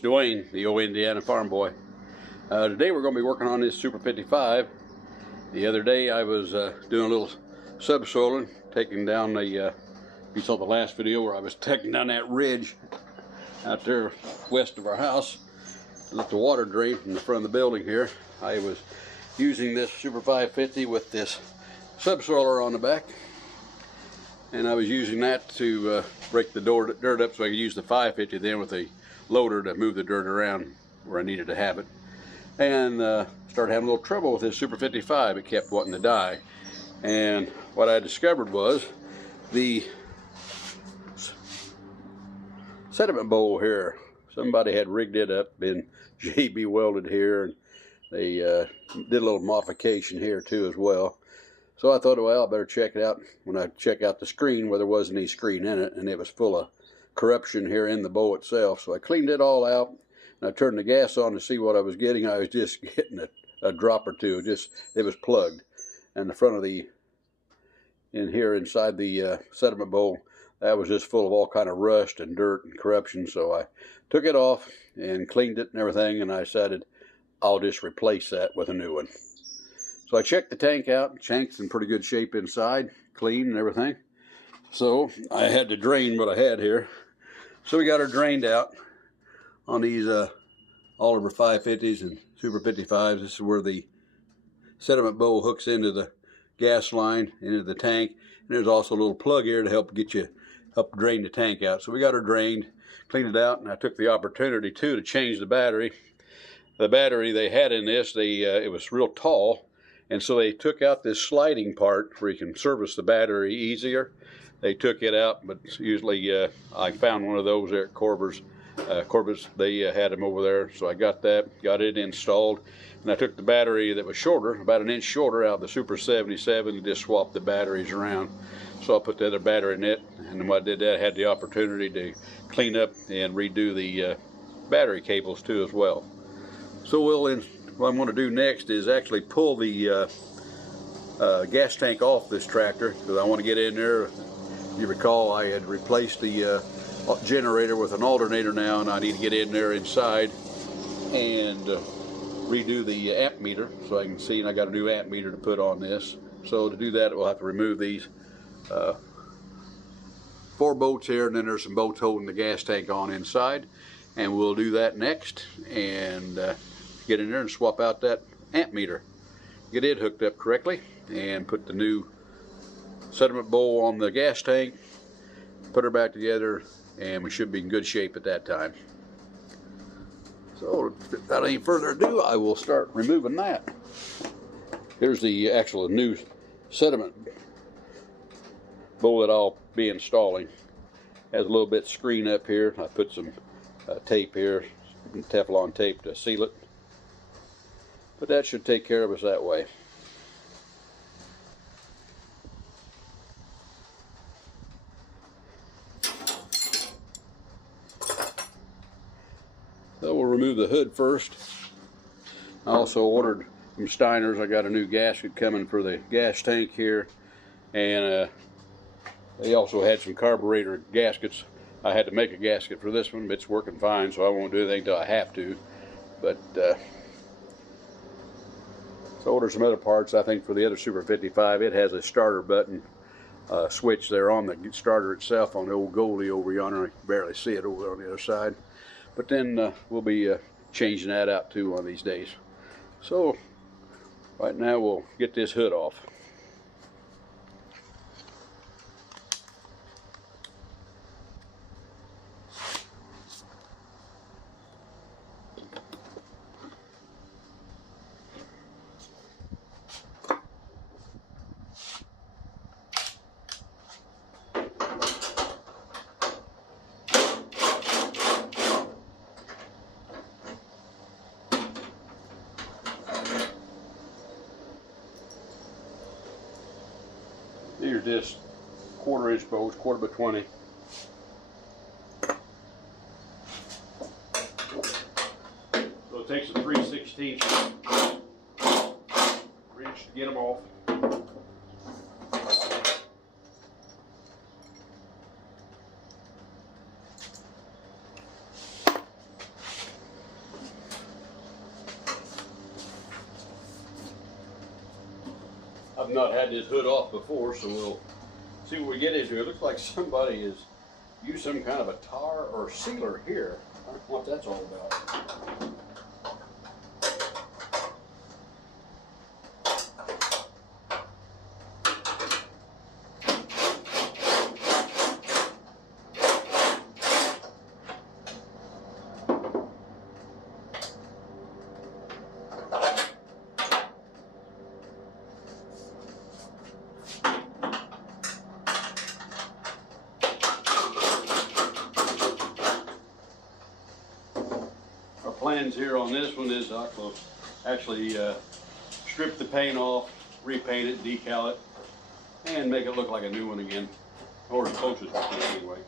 Dwayne, the old Indiana farm boy. Today we're going to be working on this Super 55. The other day I was doing a little subsoiling, taking down the, you saw the last video where I was taking down that ridge out there west of our house. Let the water drain from the front of the building here. I was using this Super 550 with this subsoiler on the back, and I was using that to break the dirt up so I could use the 550 then with a loader to move the dirt around where I needed to have it. And started having a little trouble with this Super 55. It kept wanting to die. And what I discovered was the sediment bowl here. Somebody had rigged it up, been JB welded here, and they did a little modification here too as well. So I thought, well, I better check it out. When I check out the screen, where there wasn't any screen in it, and it was full of corruption here in the bowl itself. So I cleaned it all out, and I turned the gas on to see what I was getting. I was just getting a drop or two. It was plugged. And the front of the, in here inside the sediment bowl, that was just full of all kind of rust and dirt and corruption. So I took it off and cleaned it and everything, and I decided I'll just replace that with a new one. So I checked the tank out. The tank's in pretty good shape inside, clean and everything. So I had to drain what I had here. So we got her drained out on these Oliver 550s and Super 55s. This is where the sediment bowl hooks into the gas line, into the tank. And there's also a little plug here to help drain the tank out. So we got her drained, cleaned it out, and I took the opportunity too to change the battery. The battery they had in this, it was real tall, and so they took out this sliding part where you can service the battery easier. They took it out, but usually I found one of those there at Corber's. They had them over there, so I got it installed. And I took the battery that was shorter, about an inch shorter, out of the Super 77 and just swapped the batteries around. So I put the other battery in it, and then when I did that, I had the opportunity to clean up and redo the battery cables too as well. So what I'm going to do next is actually pull the gas tank off this tractor, because I want to get in there. You recall I had replaced the generator with an alternator now, and I need to get in there inside and redo the amp meter so I can see, and I got a new amp meter to put on this. So to do that, we'll have to remove these 4 bolts here, and then there's some bolts holding the gas tank on inside, and we'll do that next and get in there and swap out that amp meter, get it hooked up correctly, and put the new sediment bowl on the gas tank, put her back together, and we should be in good shape at that time. So without any further ado, I will start removing that. Here's the actual new sediment bowl that I'll be installing. Has a little bit of screen up here. I put some tape here, Teflon tape to seal it. But that should take care of us that way. So we'll remove the hood first. I also ordered from Steiner's. I got a new gasket coming for the gas tank here, and they also had some carburetor gaskets. I had to make a gasket for this one, but it's working fine, so I won't do anything until I have to. But so ordered some other parts. I think for the other Super 55, it has a starter button switch there on the starter itself on the old Goldie over yonder. I can barely see it over there on the other side. But then we'll be changing that out too one of these days. So right now we'll get this hood off. These are just 1/4 inch bolts, 1/4 by 20. So it takes a 3/16 wrench to get them off. I've not had this hood off before, so we'll see what we get into. It looks like somebody has used some kind of a tar or sealer here. I don't know what that's all about. Plans here on this one is I will actually strip the paint off, repaint it, decal it, and make it look like a new one again, or as close as we can anyway.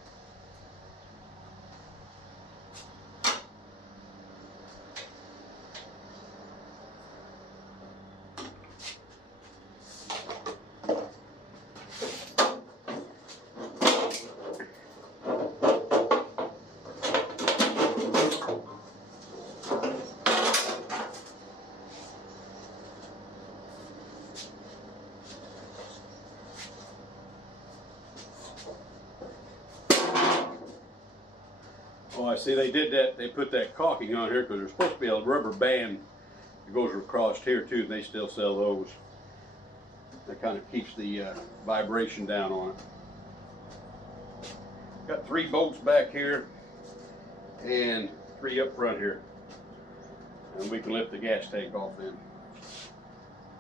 Oh, I see they did that. They put that caulking on here because there's supposed to be a rubber band that goes across here too. They still sell those. That kind of keeps the vibration down on it. Got 3 bolts back here and 3 up front here. And we can lift the gas tank off then.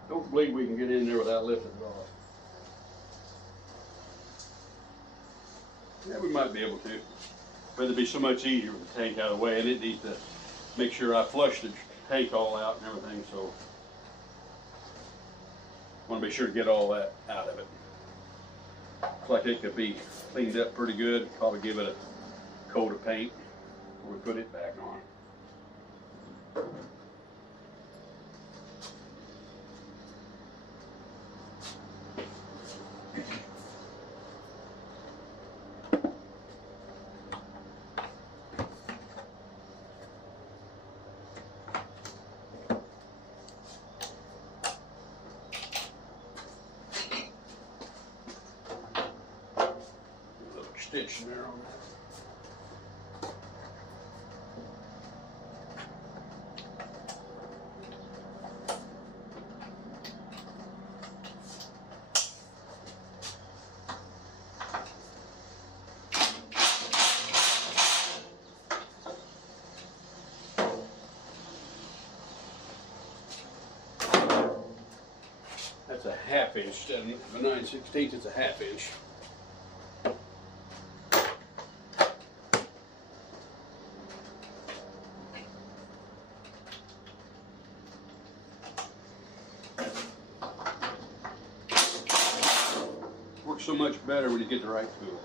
Don't believe we can get in there without lifting it off. Yeah, we might be able to. But it'd be so much easier with the tank out of the way, and it needs to make sure I flush the tank all out and everything, so I want to be sure to get all that out of it. Looks like it could be cleaned up pretty good. Probably give it a coat of paint before we put it back on. Stitch there on that. That's a 1/2 inch, the 9/16, it's a 1/2 inch. Works so much better when you get the right tool.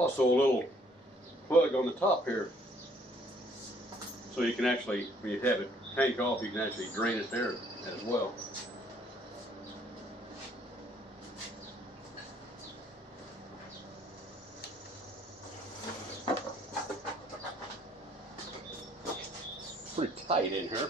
also a little plug on the top here, so you can actually, when you have it tank off, you can actually drain it there as well. Pretty tight in here.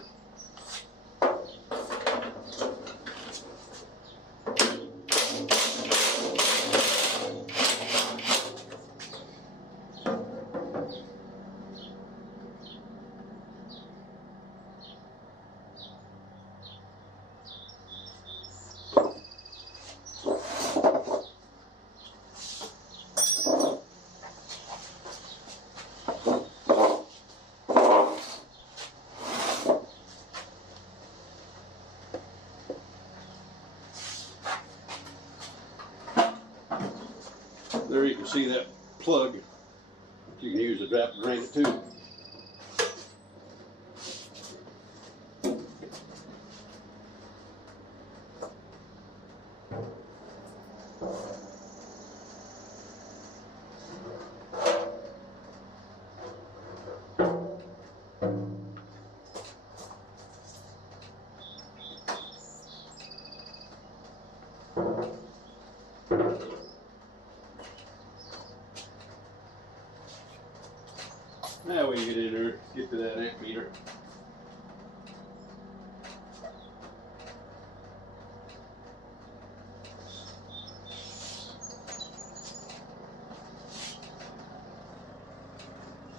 There you can see that plug. You can use the draft to drain it too. Now we can get in there, get to that amp meter.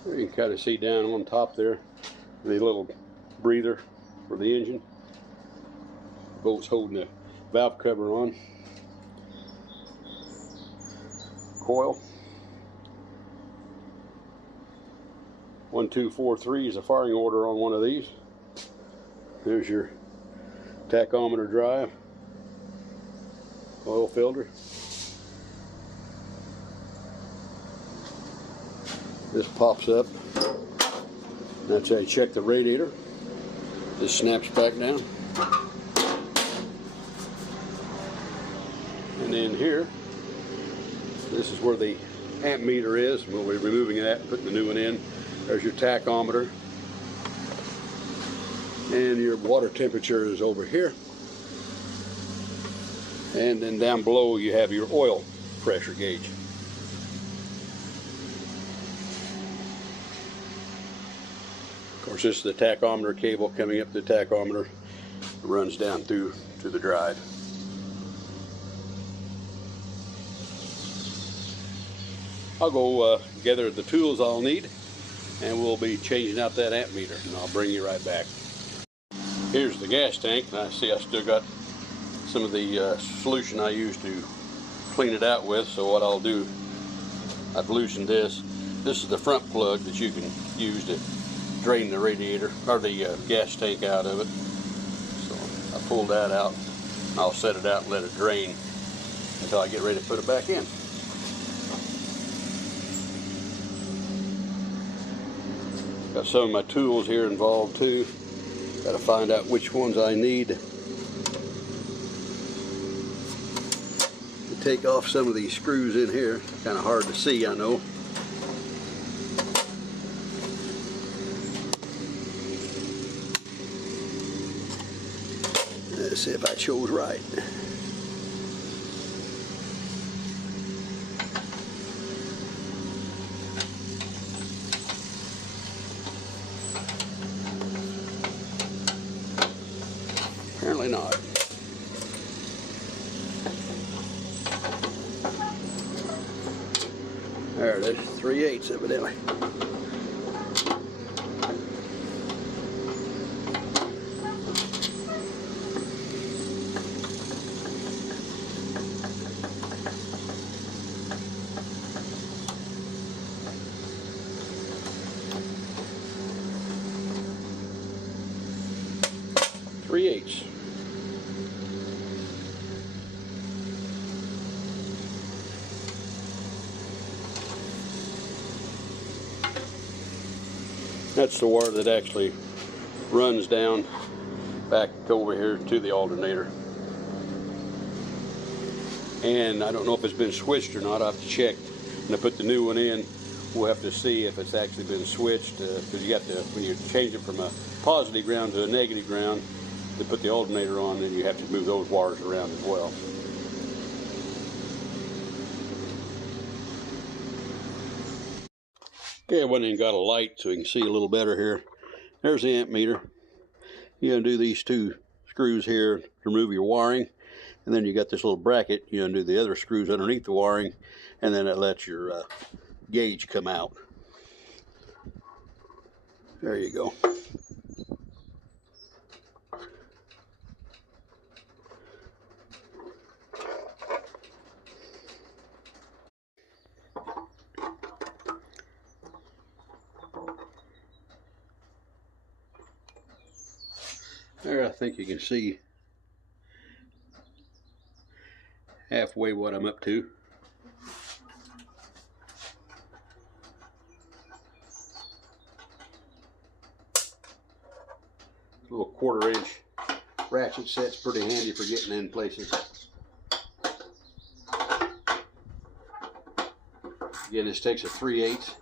You can kind of see down on top there the little breather for the engine. The bolt's holding the valve cover on. Coil. 1243 is a firing order on one of these. There's your tachometer drive, oil filter. This pops up. That's how you check the radiator. This snaps back down. And then here, this is where the amp meter is. We'll be removing that and putting the new one in. There's your tachometer. And your water temperature is over here. And then down below you have your oil pressure gauge. Of course, this is the tachometer cable coming up the tachometer. It runs down through to the drive. I'll go gather the tools I'll need, and we'll be changing out that amp meter, and I'll bring you right back. Here's the gas tank, and I see I still got some of the solution I used to clean it out with. So what I'll do, I've loosened this. This is the front plug that you can use to drain the radiator or the gas tank out of it. So I pulled that out. I'll set it out and let it drain until I get ready to put it back in. Got some of my tools here involved too. Got to find out which ones I need to take off some of these screws in here. Kind of hard to see, I know. Let's see if I chose right. Apparently not. There it is, 3/8 evidently. That's the wire that actually runs down back over here to the alternator. And I don't know if it's been switched or not. I have to check. When I put the new one in, we'll have to see if it's actually been switched, because you have to, when you change it from a positive ground to a negative ground to put the alternator on, then you have to move those wires around as well. Okay, I went in and got a light so you can see a little better here. There's the amp meter. You undo these two screws here to remove your wiring, and then you got this little bracket. You undo the other screws underneath the wiring, and then it lets your gauge come out. There you go. There, I think you can see halfway what I'm up to. Little 1/4 inch ratchet set's pretty handy for getting in places. Again, this takes a 3/8.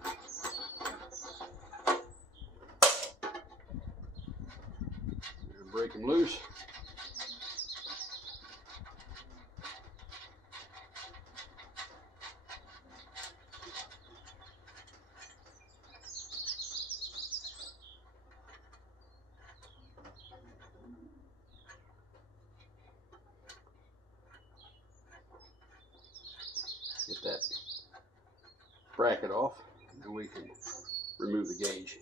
Break them loose. Get that bracket off, and then we can remove the gauge.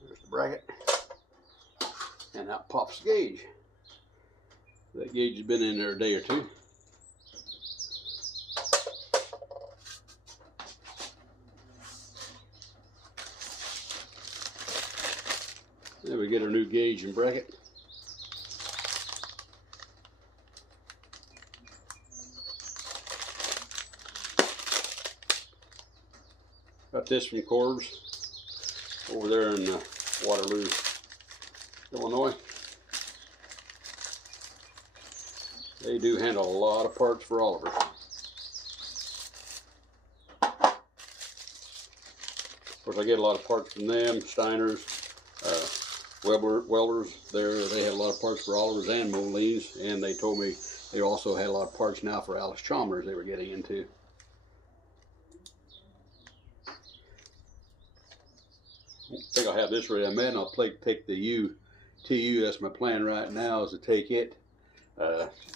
There's the bracket, and out pops the gauge. That gauge has been in there a day or two. Then we get our new gauge and bracket. Got this from Corbs over there in Waterloo, Illinois. They do handle a lot of parts for Oliver. Of course, I get a lot of parts from them, Steiner's, Welders. They had a lot of parts for Oliver's and Moline's, and they told me they also had a lot of parts now for Alice Chalmers they were getting into. I think I'll have this ready. I imagine I'll take the TU, that's my plan right now, is to take it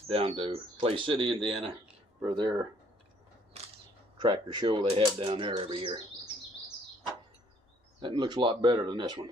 down to Clay City, Indiana, for their tractor show they have down there every year. That looks a lot better than this one.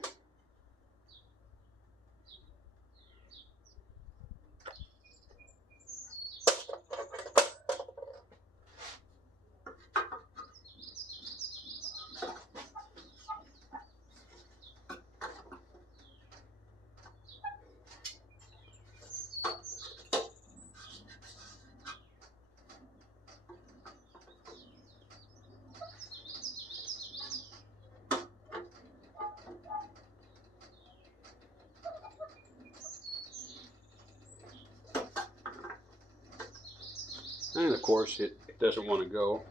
And of course, it doesn't want to go.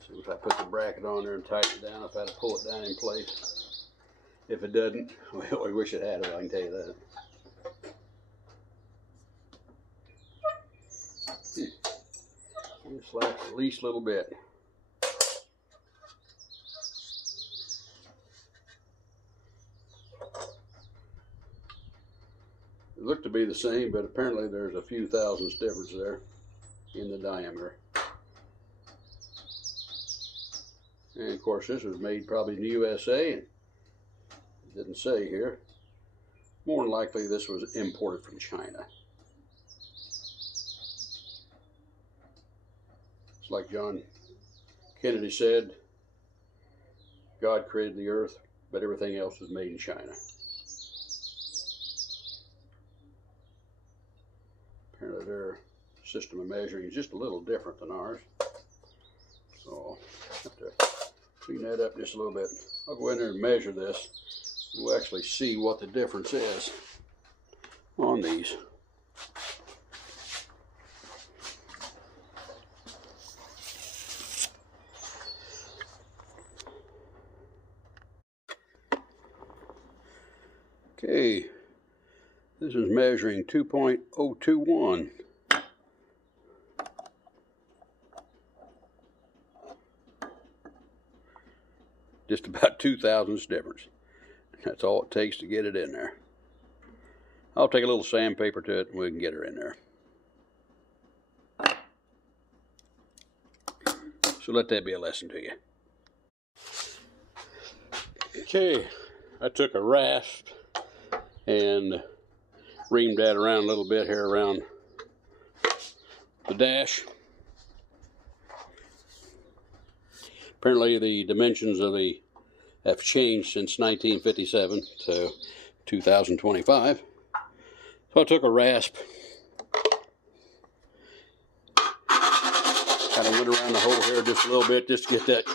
So if I put the bracket on there and tighten it down, if I had to pull it down in place. If it doesn't, well, I wish it had it, I can tell you that. Just slack at least a little bit. It looked to be the same, but apparently there's a few thousandths difference there in the diameter. And of course, this was made probably in the USA, and it didn't say here. More than likely, this was imported from China. It's like John Kennedy said, God created the earth, but everything else was made in China. Apparently their system of measuring is just a little different than ours. So I'll have to clean that up just a little bit. I'll go in there and measure this. We'll actually see what the difference is on these. Okay, this is measuring 2.021. Just about 2 thousandths difference. That's all it takes to get it in there. I'll take a little sandpaper to it and we can get her in there. So let that be a lesson to you. Okay, I took a rasp and reamed that around a little bit here around the dash. Apparently the dimensions of the have changed since 1957 to 2025. So I took a rasp, kind of went around the hole here just a little bit just to get that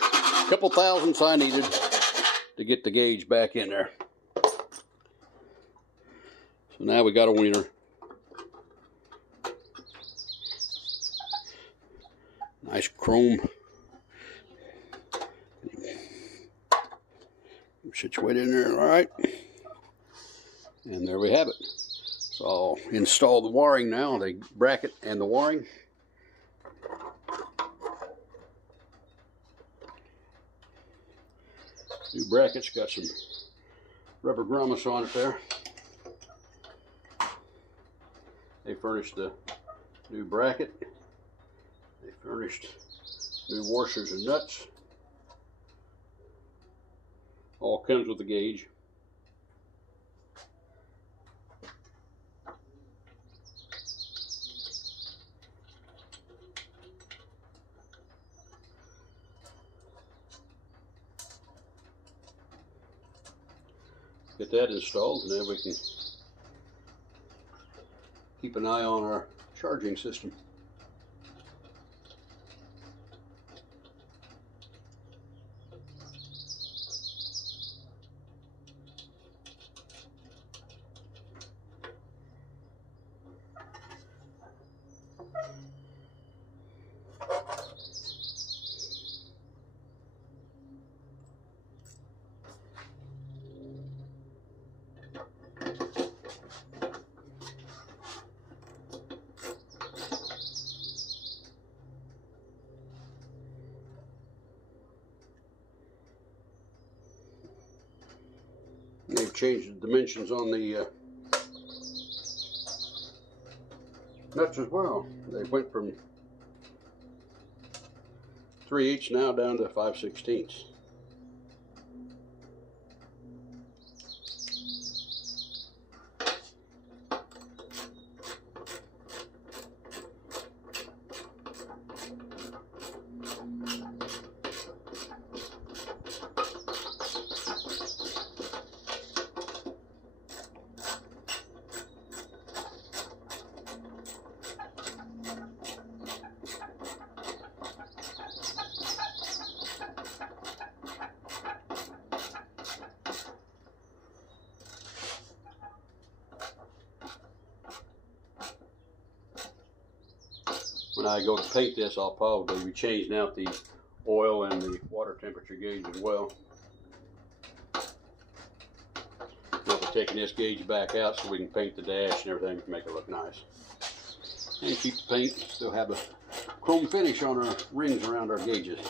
couple thousandths I needed to get the gauge back in there. So now we got a wiener. Nice chrome. Situated in there, all right. And there we have it. So I'll install the wiring now, the bracket and the wiring. New bracket's got some rubber grommets on it there. They furnished the new bracket. They furnished new washers and nuts. All comes with the gauge. Get that installed and then we can keep an eye on our charging system. They've changed the dimensions on the nuts as well. They went from 3/8 now down to 5/16. When I go to paint this, I'll probably be changing out the oil and the water temperature gauge as well. We'll be taking this gauge back out so we can paint the dash and everything to make it look nice. And keep the paint, still have a chrome finish on our rings around our gauges.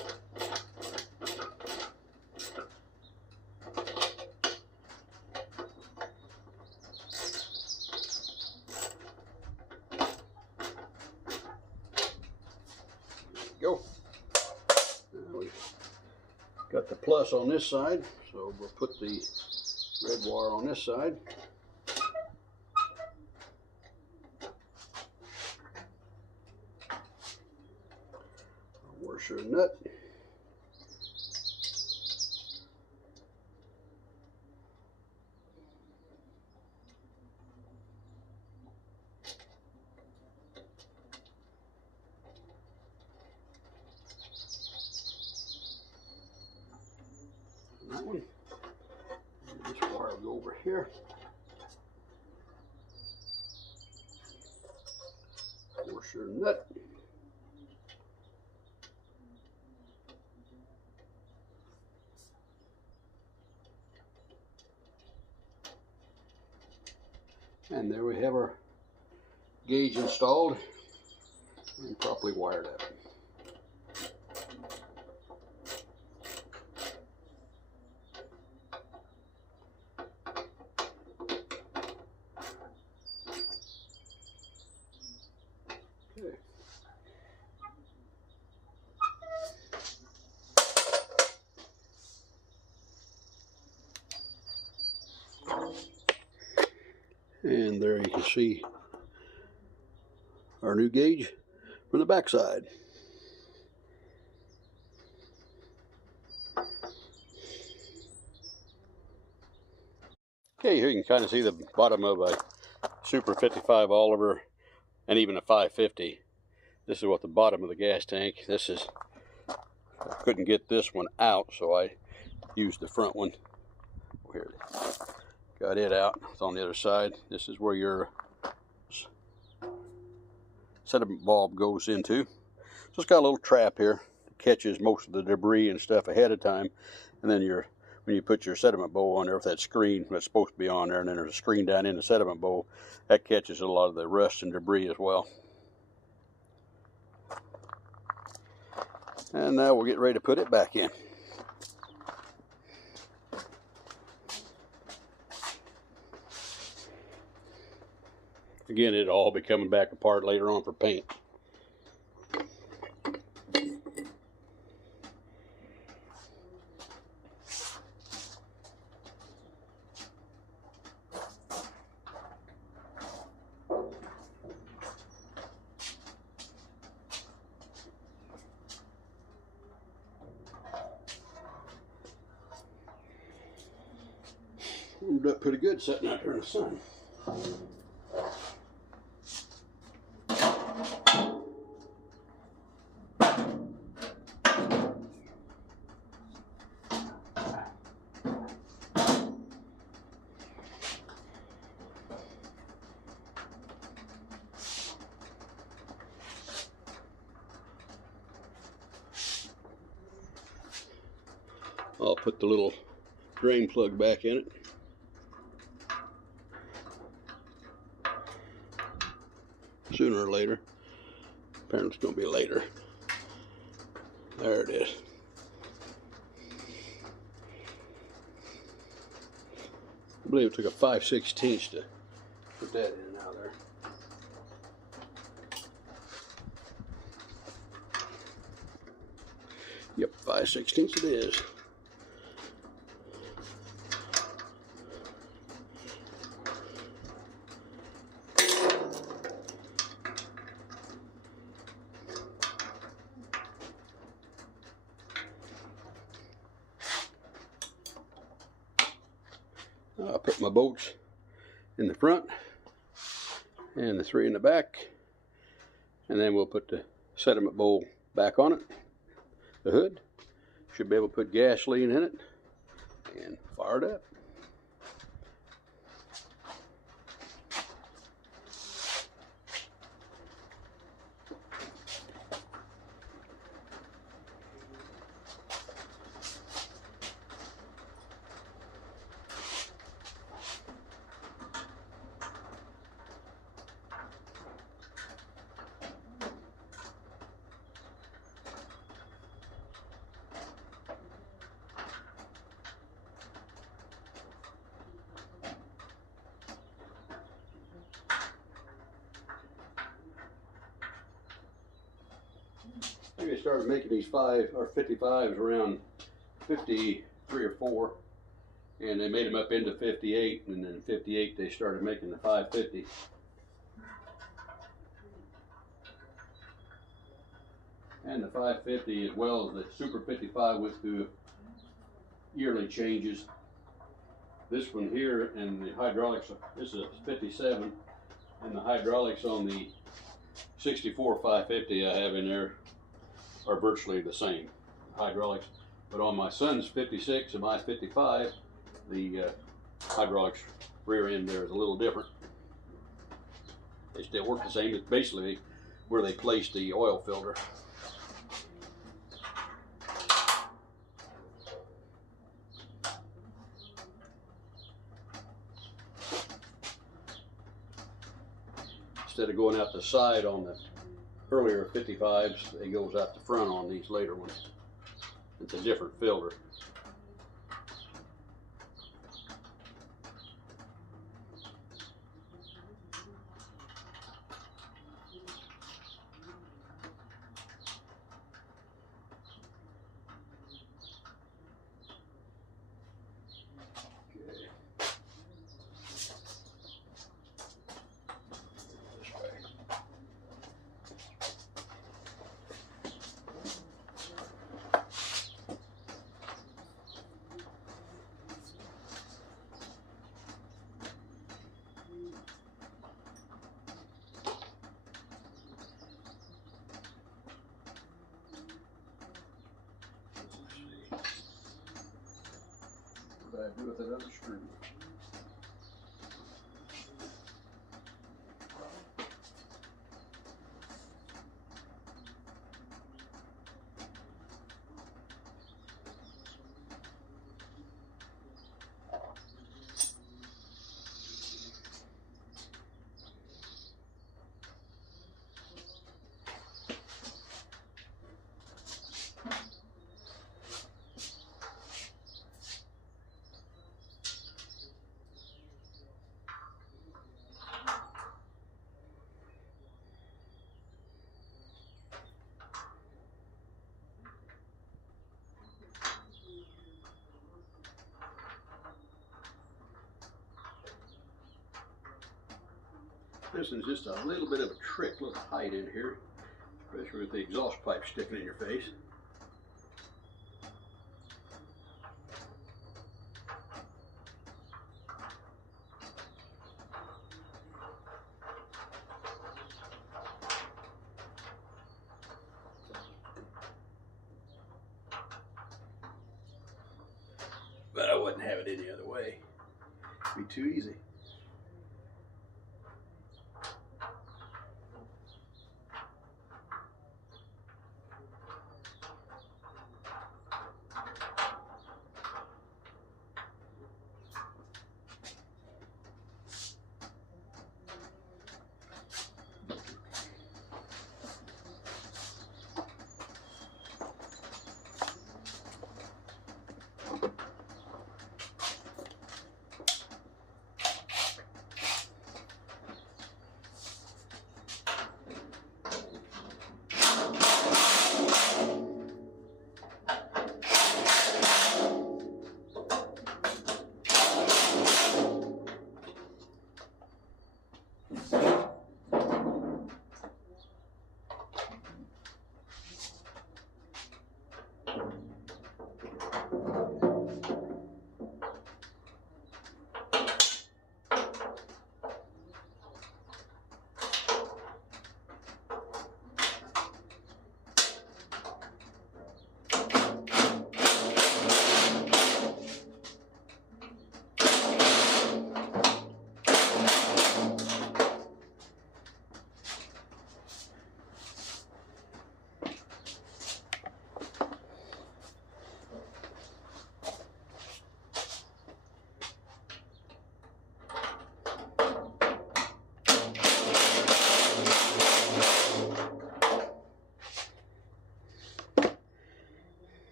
Go. Now we've got the plus on this side, so we'll put the red wire on this side. Washer and nut. that one. And this wire will go over here. Force your nut. And there we have our gauge installed and properly wired up. Okay. And there you can see our new gauge from the back side. Okay, here you can kind of see the bottom of a Super 55 Oliver and even a 550. This is what the bottom of the gas tank. This is, I couldn't get this one out, so I used the front one. Here, got it out. It's on the other side. This is where your sediment bulb goes into. So it's got a little trap here that catches most of the debris and stuff ahead of time, and then when you put your sediment bowl on there with that screen that's supposed to be on there, and then there's a screen down in the sediment bowl that catches a lot of the rust and debris as well. And now we'll get ready to put it back in. Again, it'll all be coming back apart later on for paint. Warmed up pretty good sitting out here in the sun. I'll put the little drain plug back in it. Sooner or later. Apparently it's going to be later. There it is. I believe it took a 5/16 to put that in and out there. Yep, 5/16 it is. I'll put my bolts in the front and the 3 in the back, and then we'll put the sediment bowl back on it. The hood should be able to put gasoline in it and fire it up. I think they started making these 55s around 53 or 4, and they made them up into 58, and then 58 they started making the 550. And the 550 as well as the Super 55 went through yearly changes. This one here and the hydraulics, this is a 57, and the hydraulics on the 64 550 I have in there are virtually the same. Hydraulics But on my son's 56 and my 55, the hydraulics rear end there is a little different. They still work the same. It's basically where they place the oil filter. Instead of going out the side on the earlier 55s, it goes out the front on these later ones. It's a different filter. What did I do with that other screw? This is just a little bit of a trick, little height in here, especially with the exhaust pipe sticking in your face. But I wouldn't have it any other way. It'd be too easy.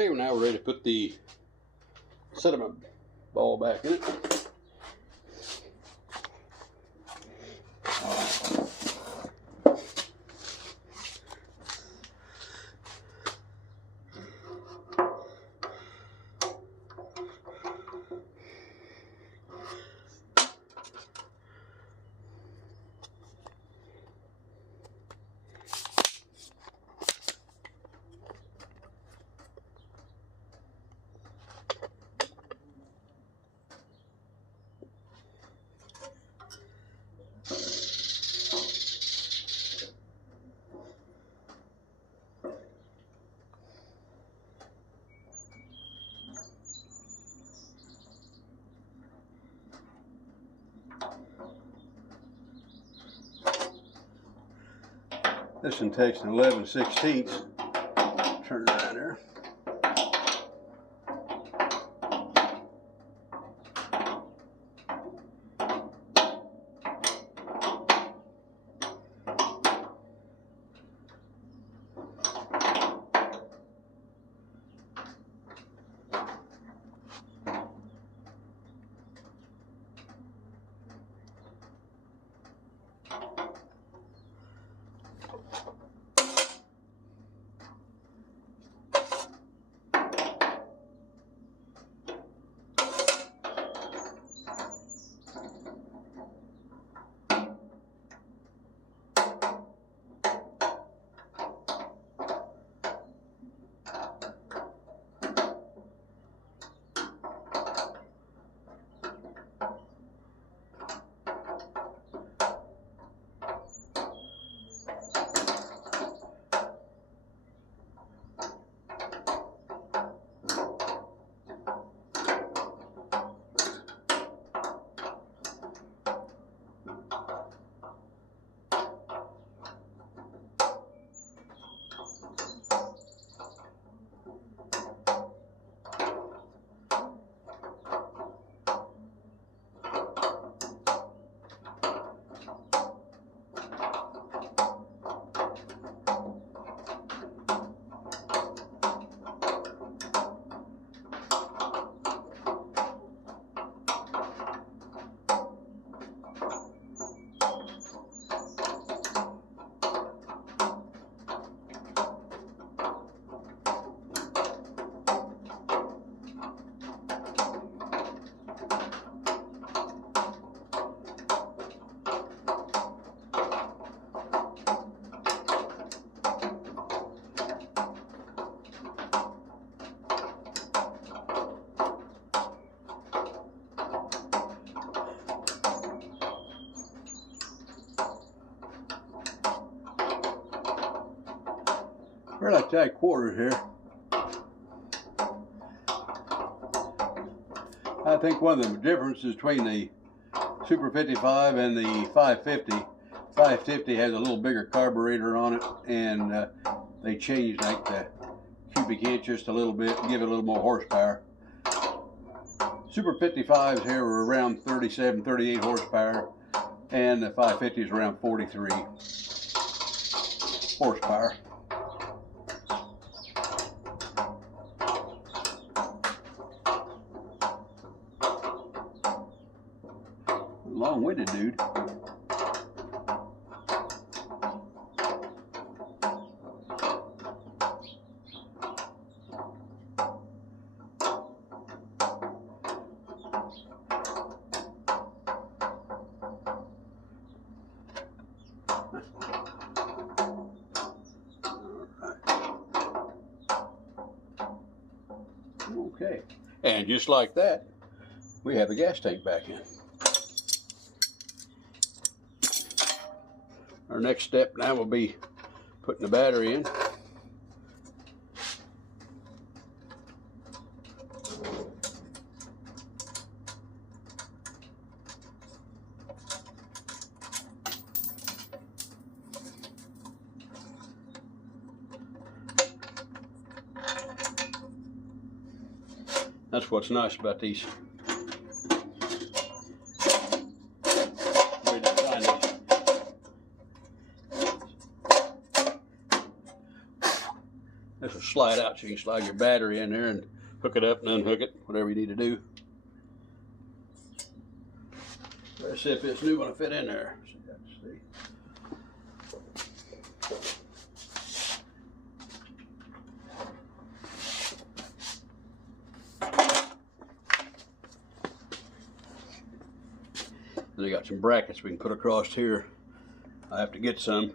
Okay, well now we're ready to put the sediment ball back in it. This one takes an 11/16. Turn it around there. We're like tight quarters here. I think one of the differences between the Super 55 and the 550, 550 has a little bigger carburetor on it, and they changed like the cubic inch just a little bit, give it a little more horsepower. Super 55s here are around 37, 38 horsepower, and the 550 is around 43 horsepower. Long-winded dude. Okay, and just like that, we have the gas tank back in. Our next step now will be putting the battery in. That's what's nice about these. This will slide out, so you can slide your battery in there and hook it up and unhook it, whatever you need to do. Let's see if this new one will fit in there. Let's see. And they got some brackets we can put across here. I have to get some.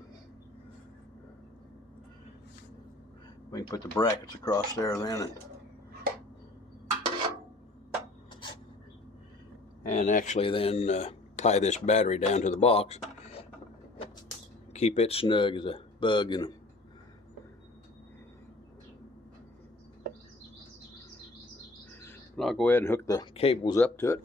We can put the brackets across there then, and actually then tie this battery down to the box. Keep it snug as a bug in a. And I'll go ahead and hook the cables up to it.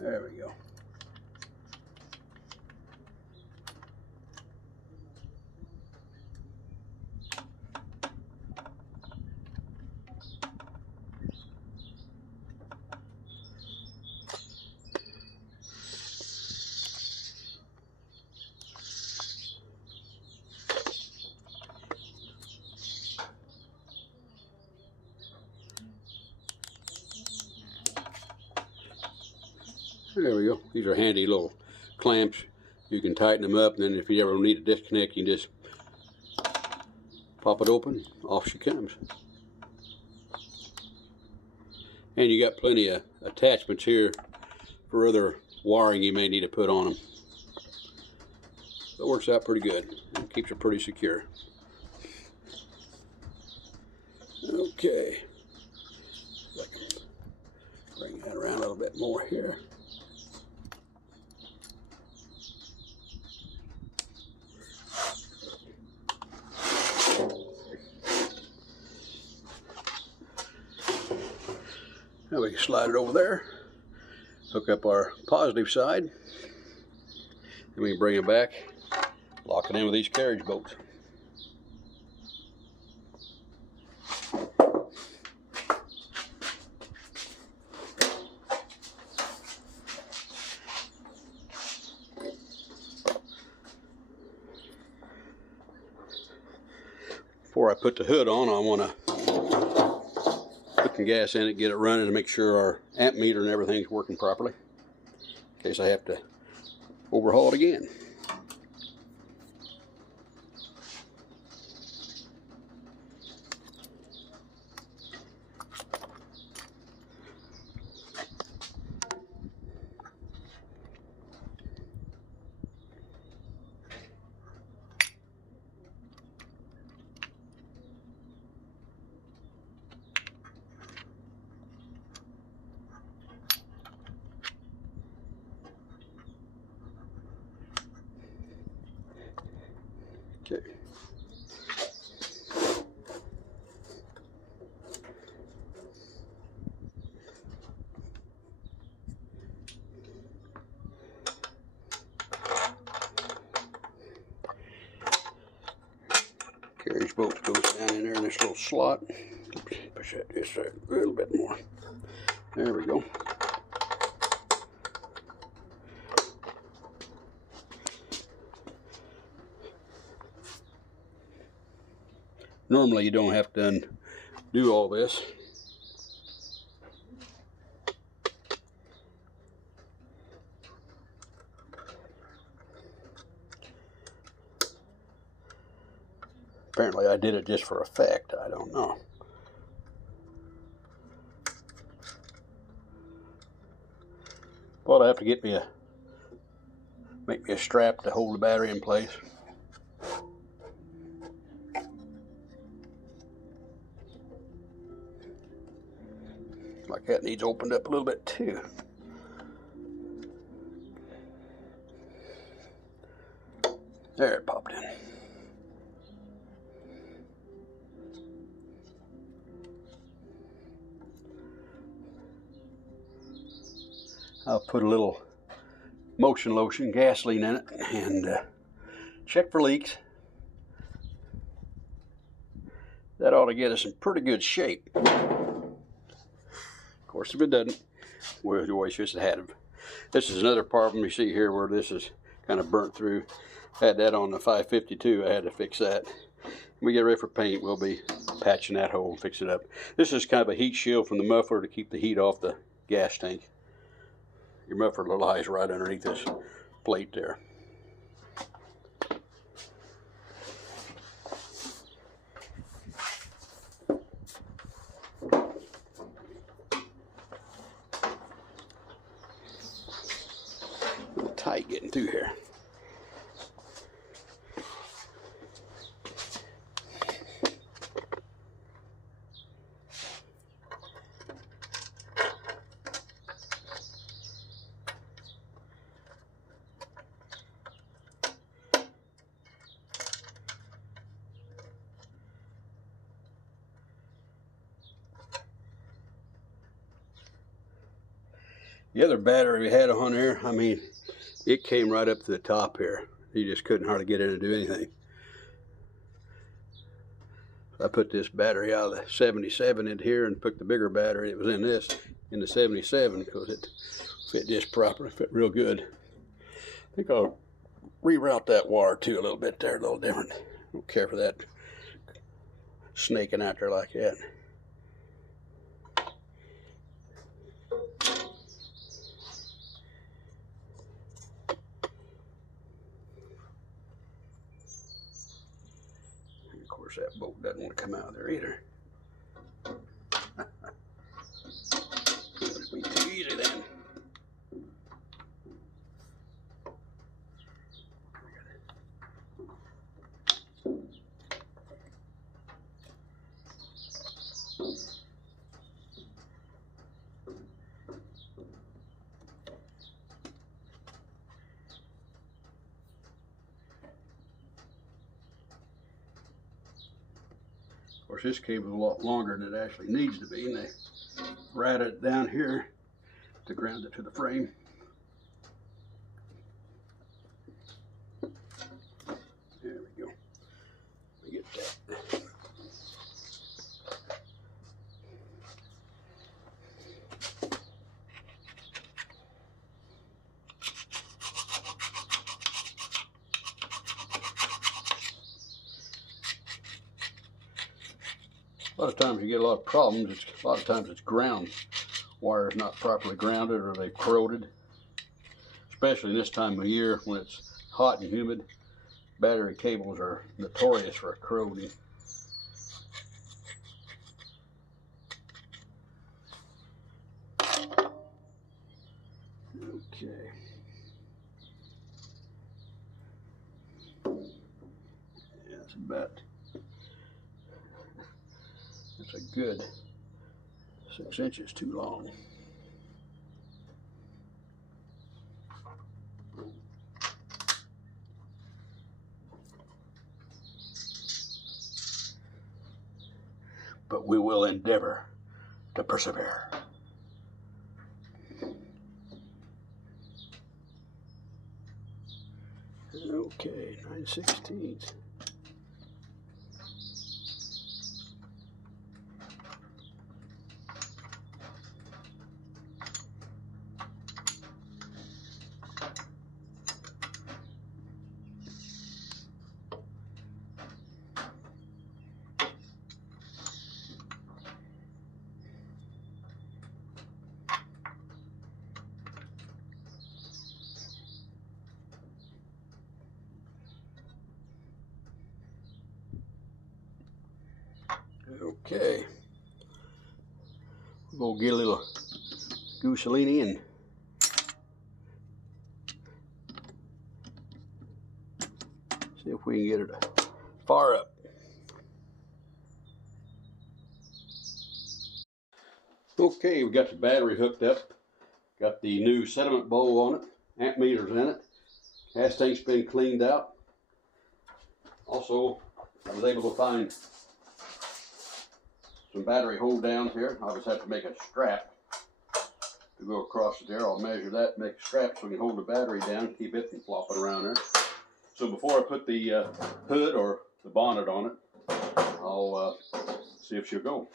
There we go. There we go. These are handy little clamps. You can tighten them up, and then if you ever need to disconnect, you can just pop it open, off she comes. And you got plenty of attachments here for other wiring you may need to put on them. That works out pretty good. It keeps it pretty secure. Okay. I can bring that around a little bit more here. Now we can slide it over there, hook up our positive side, and we can bring it back, lock it in with these carriage bolts. Before I put the hood on, I want to put some gas in it, get it running, and make sure our amp meter and everything's working properly, in case I have to overhaul it again. Okay. Carriage bolt goes down in there in this little slot. Push that just a little bit more. There we go. Normally you don't have to do all this. Apparently I did it just for effect. I don't know. But I have to make me a strap to hold the battery in place. Like that needs opened up a little bit too. There, it popped in. I'll put a little motion lotion, gasoline in it, and check for leaks. That ought to get us in pretty good shape. Of course, if it doesn't, we'll always just had it. This is another problem you see here where this is kind of burnt through. Had that on the 552. I had to fix that. When we get ready for paint, we'll be patching that hole and fix it up. This is kind of a heat shield from the muffler to keep the heat off the gas tank. Your muffler lies right underneath this plate there. A little tight getting through here. The other battery we had on here, I mean, it came right up to the top here. You just couldn't hardly get in and do anything. I put this battery out of the 77 in here and put the bigger battery that was in this in the 77 because it fit just properly, fit real good. I think I'll reroute that wire too a little bit there, a little different. Don't care for that snaking out there like that. And of course that bolt doesn't want to come out of there either. It'll be too easy then. Of course, this cable is a lot longer than it actually needs to be, and they routed it down here to ground it to the frame. There we go. Let me get that. A lot of times you get a lot of problems. A lot of times it's ground wire is not properly grounded or they've corroded. Especially in this time of year when it's hot and humid, battery cables are notorious for corroding. Okay. Yeah, that's about. That's a good 6 inches too long. But we will endeavor to persevere. Okay, 9/16. Okay, we'll get a little Gooselini and see if we can get it to fire up. Okay, we got the battery hooked up, got the new sediment bowl on it, amp meters in it, gas tank's been cleaned out. Also, I was able to find some battery hold downs here. I'll just have to make a strap to go across there. I'll measure that, make a strap so we can hold the battery down, keep it from flopping around there. So before I put the hood or the bonnet on it, I'll see if she'll go.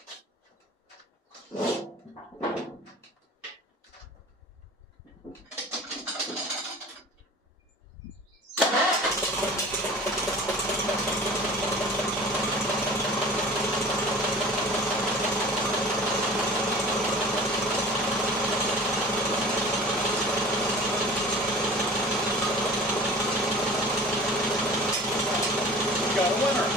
Got a winner.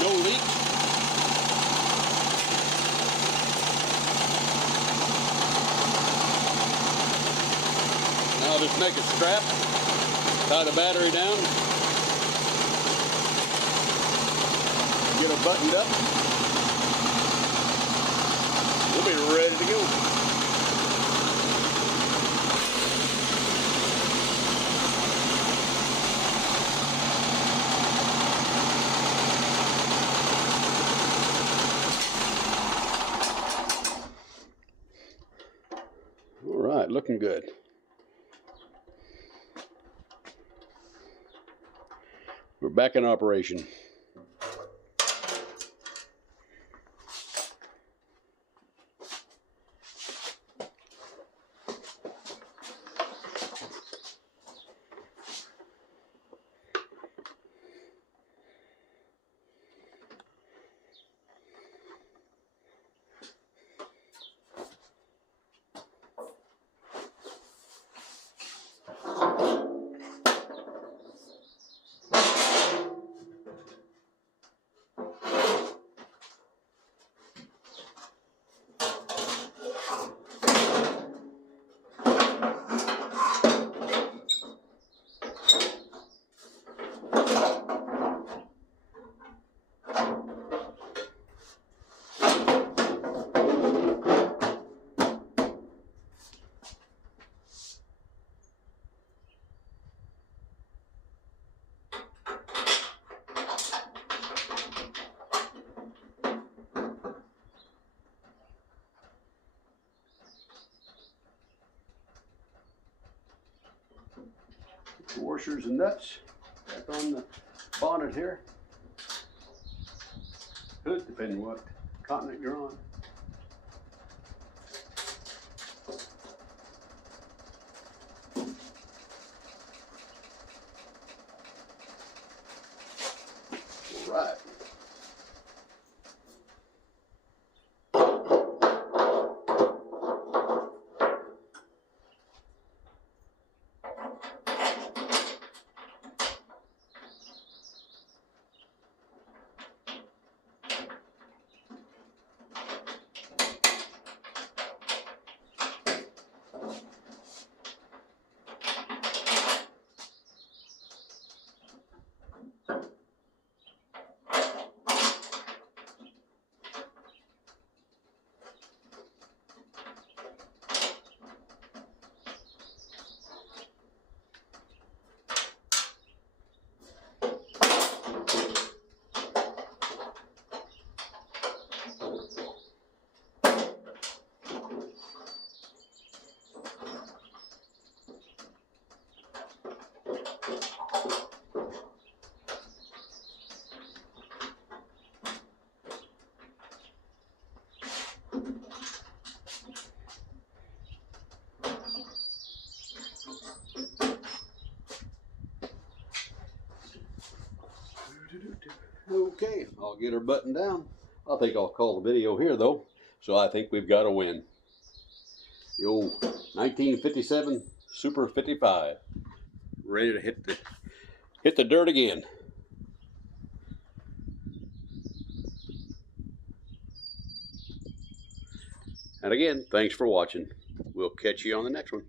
No leaks. Now just make a strap, tie the battery down, get it buttoned up. we'll be ready to go. All right, looking good. We're back in operation. Washers and nuts back on the bonnet here. Hood, depending what continent you're on. All right. Okay, I'll get her buttoned down. I think I'll call the video here though. So I think we've got a win. The old 1957 Super 55. Ready to hit the dirt again. And again, thanks for watching. We'll catch you on the next one.